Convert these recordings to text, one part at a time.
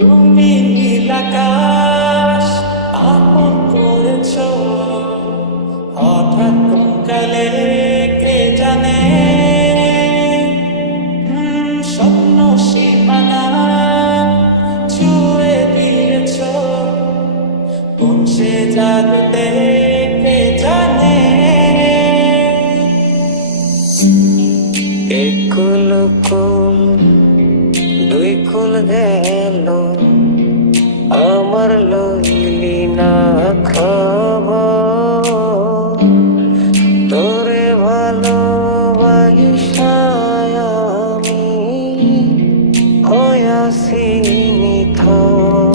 তুমি নীল আকাশ আপন করেছ, হঠাৎ কোন কালে কে জানে। স্বপ্ন সীমানা ছুঁয়ে দিয়েছ, কোন সে জাদুতে কে জানে। এক কুল কুল দুই কুল গেল, আমার লইলি না খবর। তোরে ভালোবাসায় আমি হইয়াছি নিথর।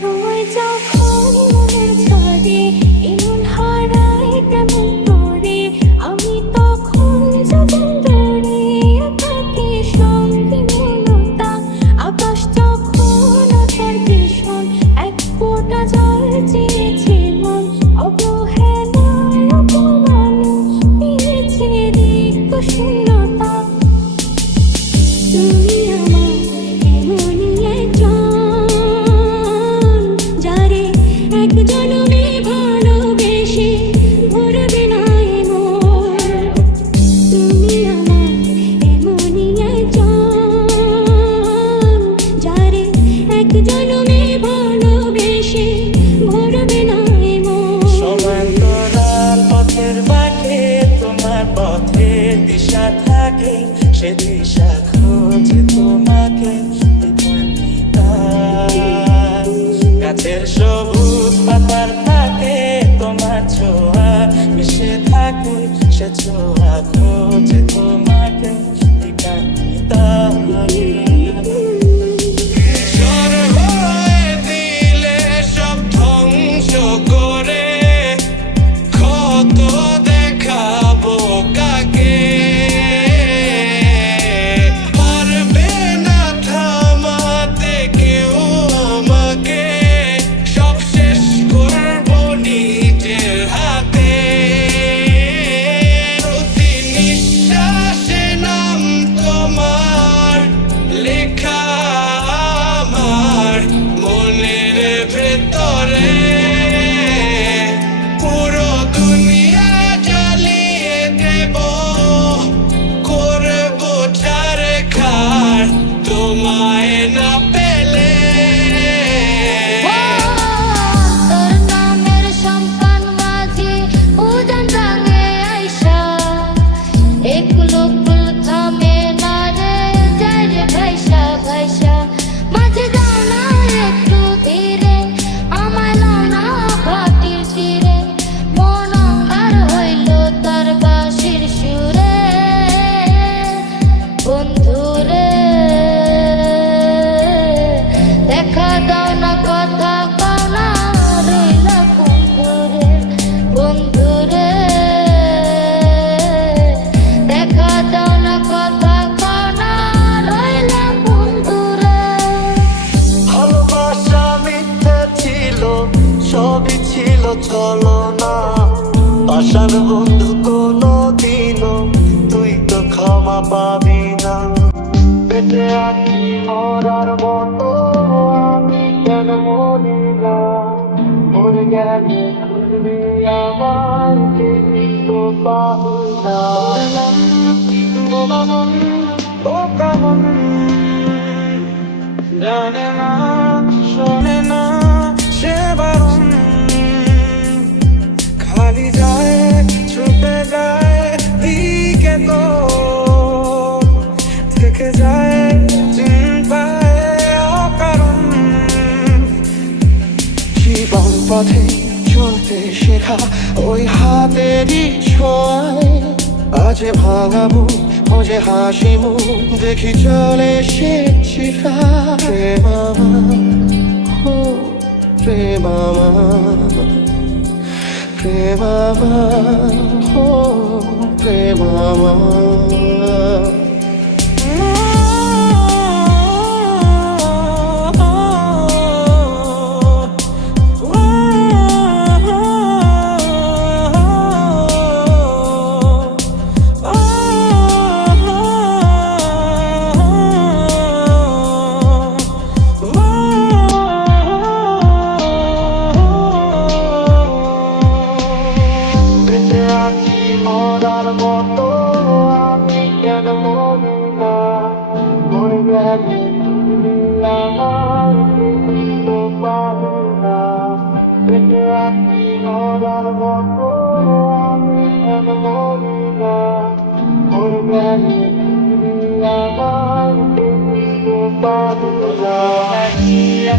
তুই যখন মনের ঝড়ে এমন হারাই তেমন করে, আমি তখন যখন দৌড়িয়ে থাকি সঙ্গে মনতা। আকাশ যখন আকার ভীষণ, এক ফোঁটা জল চেয়েছে মন। অবহেলায় অপমানে পেয়েছে রিক্ত শূন্যতা। তুমি আমার এমনই একজন, যারে এক জনমে ভালোবেসে ভরবে না এ মন। তুমি আমার এমনই একজন, যারে এক জনমে ভালোবেসে ভরবে না এ মন। সমান্তরাল পথের বাঁকে তোমার পথের দিশা থাকে, সে দিশা খোঁজে তোমাকে গাছের সবুজ পাতার থাকে, তোমার ছোঁয়া মিশে থাকে, সে ছোঁয়া খোঁজে তোমাকে দিলে সব ধ্বংস করে, কত দেখাবো কাকে। পারবে না থামাতে কেউ আমাকে, সব শেষ করবো নিজের হাতে। প্রতি নিঃশ্বাসে নাম তোমার লেখা আমার মনের ভেতরে। পুরো দুনিয়া জ্বালিয়ে দেব, করবো ছারখার তোমায় না পেলে। তোর নামের সম্পান মাঝে উজান রাঙে আইসা, এক লোকুল থামে না রে, যায় রে ভাইসা ভাইসা। মাঝে যাও না একটু ধীরে, আমায় লাও না ভাটির তীরে। মন অঙ্গার হইল তার বাঁশির সুরে। বন্ধুরে দেখা দাও না, কথা কও না, রইলা কোন দূরে। বন্ধুরে দেখা দাও না, কথা কও না, রইলা কোন দূরে। ভালোবাসা মিথ্যা ছিল, সবই ছিল ছলনা। আশার বন্ধু কোনো দিনও তুই তো ক্ষমা পাবি না। বেঁচে আছি মরার মতো আমি কেন মরি না। মরে গেলে খুঁজবি আমার কিন্তু পাবি না। ও কেমন জানে না শোনে না সে বারণ, খালি যায় ছুটে যায় দিকে, তো থেকে যায় চিন্তায় অকারণ। জীবন পথে চলতে শেখা ওই হাতেরই ছোঁয়ায়, আজ ভাঙাবো ও যে হাসি মুখ দেখি চলে সে শিখা। প্রেমামা ও প্রেমামা, প্রেমামা ও প্রেমামা।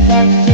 Bye.